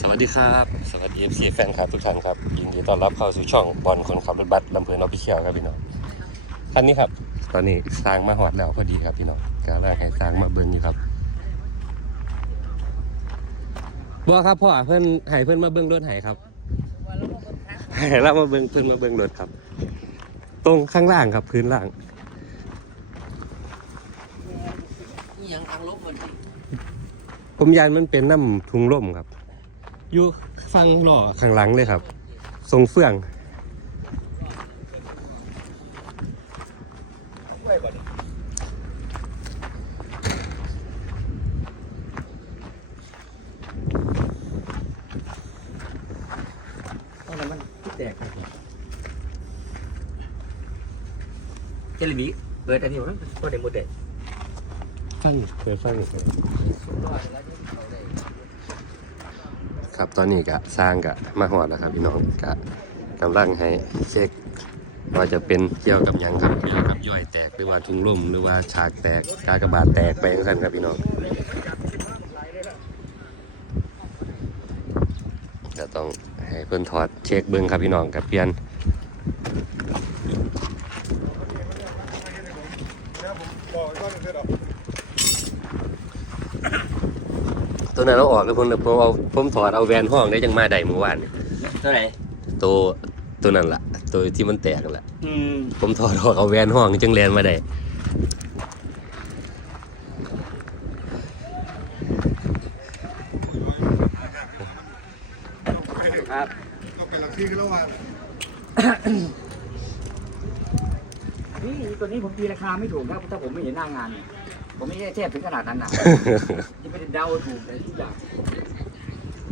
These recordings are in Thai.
สวัสดีครับ สวัสดี FC แฟนคลับทุกท่านครับยินดีต้อนรับเข้าสู่ช่องบอลคนขับรถบัสลำเพลินออฟฟิเชียลครับพี่น้องคันนี้ครับ ตอนนี้สร้างมาหอดแล้วพอดีครับพี่น้องกำลังให้สร้างมาเบิ่งอยู่ครับบัวครับพ่อเพื่อนให้เพื่อนมาเบิ่งรถให้ครับให้เรามาเบิ่งเพื่อนมาเบิ่งรถครับ ตรงข้างล่างครับพื้นล่างนี่ยังเอาลบมันผมยานมันเป็นน้ำทุงร่มครับ อยู่ฟังหล่อข้างหลังเลยครับ ทรงเฟื่องตอนนั้นมันแตกเจลิบีเปิดอันนี้มันก็ได้หมดเลยฟังเคยฟัง ครับ ตอนนี้กะสร้างกะมาหอดแล้วครับพี่น้องกะกำลังให้เช็คว่าจะเป็นเกี่ยวกับยังครับเกี่ยวกับย่อยแตกหรือว่าทุงร่มหรือว่าฉากแตกกากระบาดแตกไปกันครับพี่น้องจะต้องให้เพิ่อนถอดเช็คเบิ้งครับพี่น้องกับเปลี่ยน ตัวนั้นเราออกแล้วผมผมเอาผมถอดเอาแวนห้องได้จังมาได้เมื่อวานนี่เท่าไหร่ตัวตัวนั้นล่ะ ตัวที่มันแตกนั่นล่ะ อืมผมถอดออกเอาแวนห้องจังแลนมาได้ครับเราไปหลักที่กันแล้วว่านี่ตัวนี้ผมตีราคาไม่ถูกครับถ้าผมไม่เห็นหน้างานเนี่ย ผมไม่ได้เทียบถึงขนาดนั้นนะจะไปเดาถูกเลยทุกอย่าง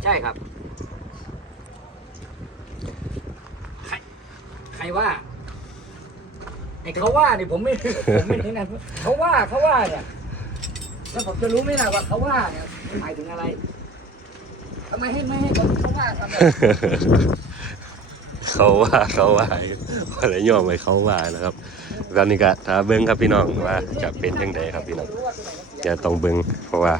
ใช่ครับ ใครใครว่าไอ้เขาว่าเนี่ยผมไม่ผมไม่ได้นะเขาว่าเขาว่าเนี่ยแล้วผมจะรู้ไหมล่ะว่าเขาว่าเนี่ยมันหมายถึงอะไรทำไมให้ไม่ให้คนเขาว่าทำไม เขาว่าเขาว่าอะไรย่อไปเขาว่านะครับตอนนี้ก็ถ้าเบิ้งครับพี่น้องว่าจะเป็นยังไงครับพี่น้องจะต้องเบิ้งเพราะว่า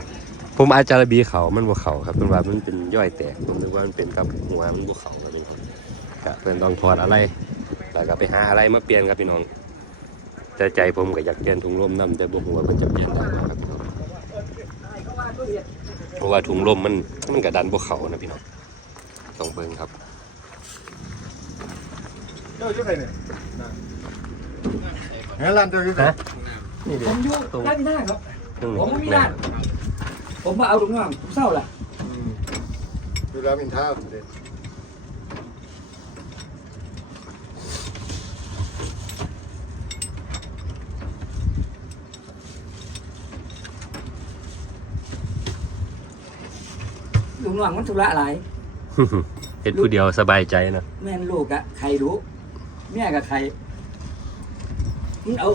ผมอาจจะระบีเขามันบ่เขาครับเป็นว่ามันเป็นย่อยแตกผมนึกว่ามันเป็นกับหัวมันบ่เขาครับพี่น้องก็เพิ่นต้องถอดอะไรแล้วก็ไปหาอะไรมาเปลี่ยนครับพี่น้องแต่ใจผมก็อยากเปลี่ยนถุงลมน้ำแต่บ่ฮู้ว่ามันจะเปลี่ยนได้ครับพี่น้องเพราะว่าถุงลมมันมันกระดันบ่เขานะพี่น้องต้องเบิ่งครับ เจ้าชื่อใครเนี่ยเฮ้ยร้านเจ้าชื่อใครฮะ นี่เดี๋ผยวมอยู่ด้านหน้าครับตรงนี้ผมไม่มีด้าน ผมมาเอาถุงน่องผมเศร้าล่ะอืมอยู่รามอินทราเด็ดถุงน่องมันธุระอะไรเห็นผู้เดียวสบายใจนะแม่นลูกอะใครรู้ เมียกับใครมึงเอา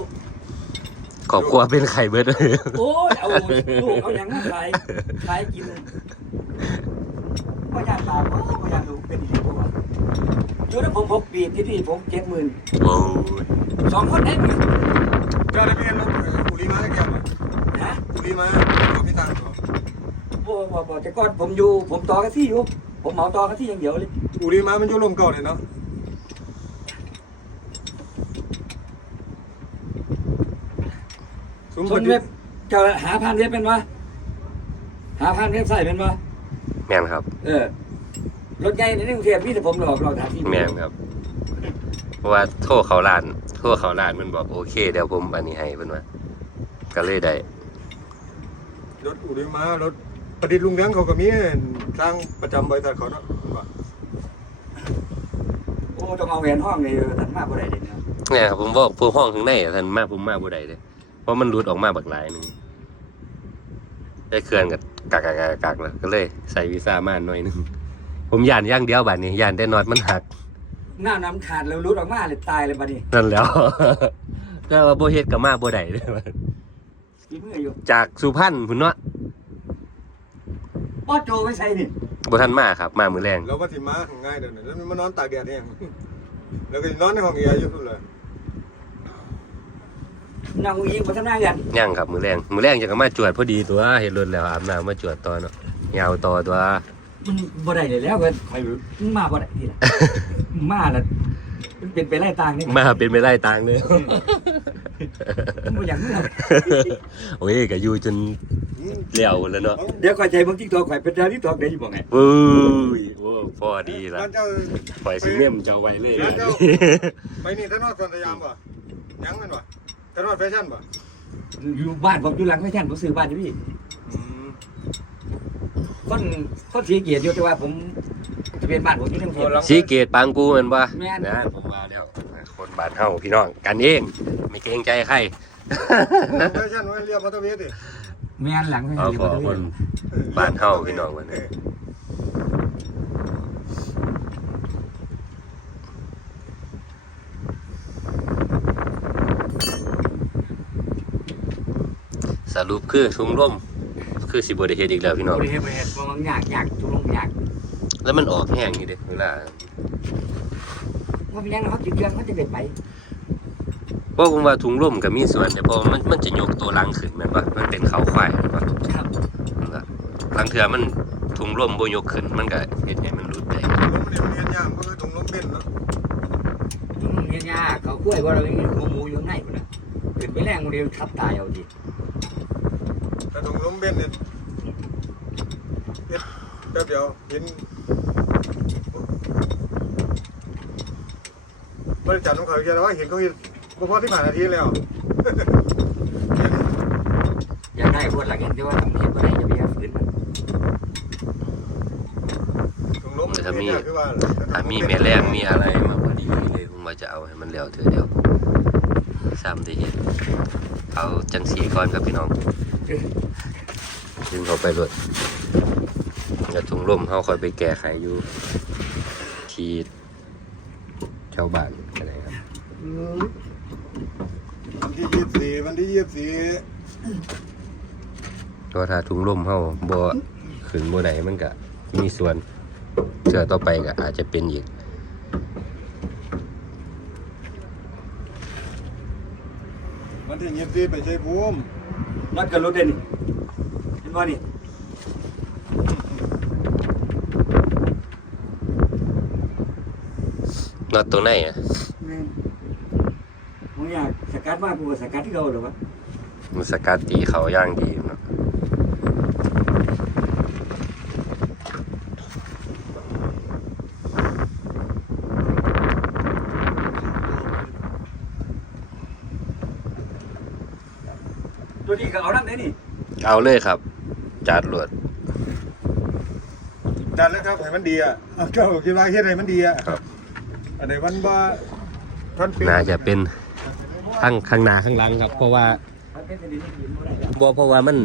ครอบครัวเป็นไข่เบิดโอ้ยเอาลูกเอาอย่างนั้นใครใครกินพ่อยากตายพ่ออยากดูเป็นที่ตัวอยู่แล้วผมพกปีบที่นี่ผมเจ็ดหมื่นโอ้ยสองคนได้ไหมเจ้าได้เพียนแล้วอุลีมาได้แก่ไหมฮะอุลีมาเอาพี่ตังค์ก่อนโอ้โหแต่ก่อนผมอยู่ ผมต่อกันที่อยู่ ผมเหมาต่อกันที่อย่างเดียวเลยอุลีมามันอยู่ลมเก่าเลยเนาะ สมคบูรนณ์เว็บจะหาพันเว็บเป็นวะหาพันเว็บใส่เป็นวะแม่นครับ เออรถใหญ่ในกรุงเทพมีแต่ผมหลอกหลอกถามที่แม่นครับ เพราะว่าโทรเขาร้าน โทรเขาร้านมันบอกโอเคเดี๋ยวผมอันนี้ให้เพิ่นว่าก็เลยได้รถอุลีมารถประดิษฐ์ลุงเลี้ยงเขาก็มีสร้างประจำบริษัทเขาเนาะโอ้ต้องเอาแหวนห้องเลยตัดมากกว่าไรเด็กเนี่ยเนี่ยครับผมบอกพวกห้องข้างในอะท่านมาผมมาบ่ได้เลย เพราะมันรุดออกมาบักหลายหนึงได้เคลื่อนกับกักกักกักกักแล้วก็เลย ใส่วีซ่ามาหน่อยหนึงผมย่านอย่างเดียวบัดนี้ย่านได้น็อตมันหัก หน้าน้ำขาดแล้วรุดออกมาเลยตายเลยบัดนี้นั่นแหล้ว ก็ว่าบ่เฮ็ดกับมาบ่ได้เด้อมีมืออยู่จากสุพรรณพุ่นเนาะป้อโจไม่ใช่นี่บ่ทันมาครับ มามื้อแรง เราก็สิมาง่ายเดี๋ยวนี้แล้วมันมานอนตากแดดเนี่ยแล้วก็นอนในห้องแอร์อยู่ทุนเลย นางยิงพัฒนากันยังครับมื้อแรงมื้อแรงจะก็มาจวดพอดีตัวเฮ็ดรถแล้วอาบน้ำมาจวดต่อเนาะยาวต่อตัวมันบ่ได้เลยแล้วก็คอยมึงมาบ่ได้ทีละมาแล้วมันเป็นไปไล่ตางนี่มาเป็นไปไล่ตางเลยมันบ่อย่างนี้นโอ้ยก็อยู่จนเลี้ยวแล้วเนาะเดี๋ยวคอยใจเบิ่งทิกตอกข่อยเป็นดาวทิกตอกได้อยู่บ่ไงวู้ยโอ้พอดีละร้านเจ้าปล่อยสิเมี่ยมจะเอาไว้เลยร้านเจ้าไปนี่ถนนสวนสยามป่ะยังมันป่ะ ถนนแฟชั่นป่ะอยู่บ้านผมอยู่หลังไม่ใช่ผมซื้อบ้านอยู่พี่อืมคนคนเสียเกียรติอยู่แต่ว่าผมทะเบียนบ้านผมอยู่ที่กรุงเทพสีเกตปางกูแมันปะแม่น นะผมว่าแล้วคนบ้านเฮาพี่น้องกันเองไม่เกรงใจใคร แฟชั่นไว้เรียบมอเตอร์เวย์ดิแม่นหลังไม่เอาใช่ขอคนบ้านเฮาพี่น้องวันนี้ สรุปคือทุ่งร่มคือสิบได้เฮ็ดอีกแล้วพี่น้องบริเวณบริเวณมันยากยากจุลงยาก แล้วมันออกแห้งอยู่เด้เวลาว่าเป็นยังเขาจุดเครื่องมันจะเป็นไปเพราะผมว่าทุ่งร่มก็มีส่วนเนี่ยเพราะมันมันจะยกตัวหลังขึ้นแม่นปะมันเป็นเขาควายแม่นปะครับบางเทื่อมันทุ่งร่มบ่ยกขึ้นมันก็เฮ็ดให้มันหลุดได้รถมันเรียนเรียนยามก็คือตรงล้มเบนเนาะจุลงยากเขากล้วยว่าเราอย่างนี้หัวหมูอยู่ข้างในคนน่ะ เป็นไปแรงโมเดลทับตายเอาดิแต่ตรงล้มเบนเนี่ยเฮ็ดแป๊บเดียวเห็นบริจาคของเขาเยอะแล้วว่าเห็นเขาเห็นพอที่ผ่านนาทีแล้วอยากได้พวกหลักเห็นที่ว่าทำเห็นว่าไหนจะไปเอาฝืนมันตรงล้มถ้ามีเนี่ยคือว่าถ้ามีแม่แรงมีอะไรมาพอดีเลยผมว่าจะเอาให้มันแล้วเถอะเดียว ซ้ำได้เห็นเอาจังสีก่อนครับพี่น้องดึงเขาไปรถอย่าถุงลมเฮาคอยไปแก้ไขอยู่ ที่ชาวบ้านอะไรครับวันที่ยี่สิบสี่วันที่ยี่สิบสี่เพราะถ้าถุงลมเฮาบ่ขึ้นบ่ไหนมันก็มีส่วนเชื่อต่อไปก็อาจจะเป็นอีก วันที่ยี่สิบสี่ไปใช้ภูมิรถกับรถเด่นเห็นว่านี่น็อตตรงไหนอะมึงอยากสกัดว่ากูสกัดที่เขาหรือวะมันสกัดตีเขาอย่างดีเนาะ ก็เอาน้ำได้นี่เอาเลยครับ จัดรวดดันแล้วครับให้มันดีอะเอาเจ้าคิดว่าเฮ็ดให้มันดีอะครับ อันไหนมันว่าท่านเป็นน่าจะเป็นข้างข้างหน้าข้างหลังครับ เพราะว่ามันเป็นสนิทหินบ่ได้แล้วบ่เพราะว่ามัน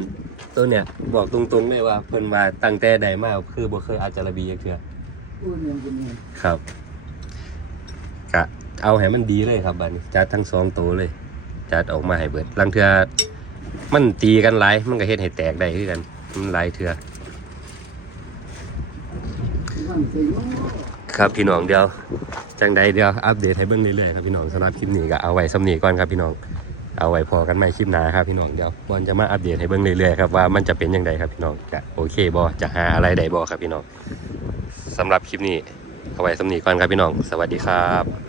ตัวเนี่ยบอกตรงๆเลยว่าเพิ่นว่าตั้งแต่ใดมาคือบ่เคยอาจารบีจักเทื่ออู้เงินเป็นเงินครับกะเอาให้มันดีเลยครับบัดนี้จัดทั้งสองตัวเลย จัดออกมาให้เบิดลังเทื่อ มันตีกันหลายมันก็เฮ็ดให้แตกได้คือกันมันหลายเทื่อครับพี่น้องเดียวจังใดเดียวอัปเดตให้เบิ่งเรื่อยๆครับพี่น้องสำหรับคลิปนี้ก็เอาไว้สำนีก่อนครับพี่น้องเอาไว้พอกันใหม่คลิปหน้าครับพี่น้องเดียวบอลจะมาอัปเดตให้เบิ่งเรื่อยๆครับว่ามันจะเป็นยังไงครับพี่น้องจะโอเคบอจะหาอะไรใดบอครับพี่น้องสำหรับคลิปนี้เอาไว้สำนีก่อนครับพี่น้อง สวัสดีครับ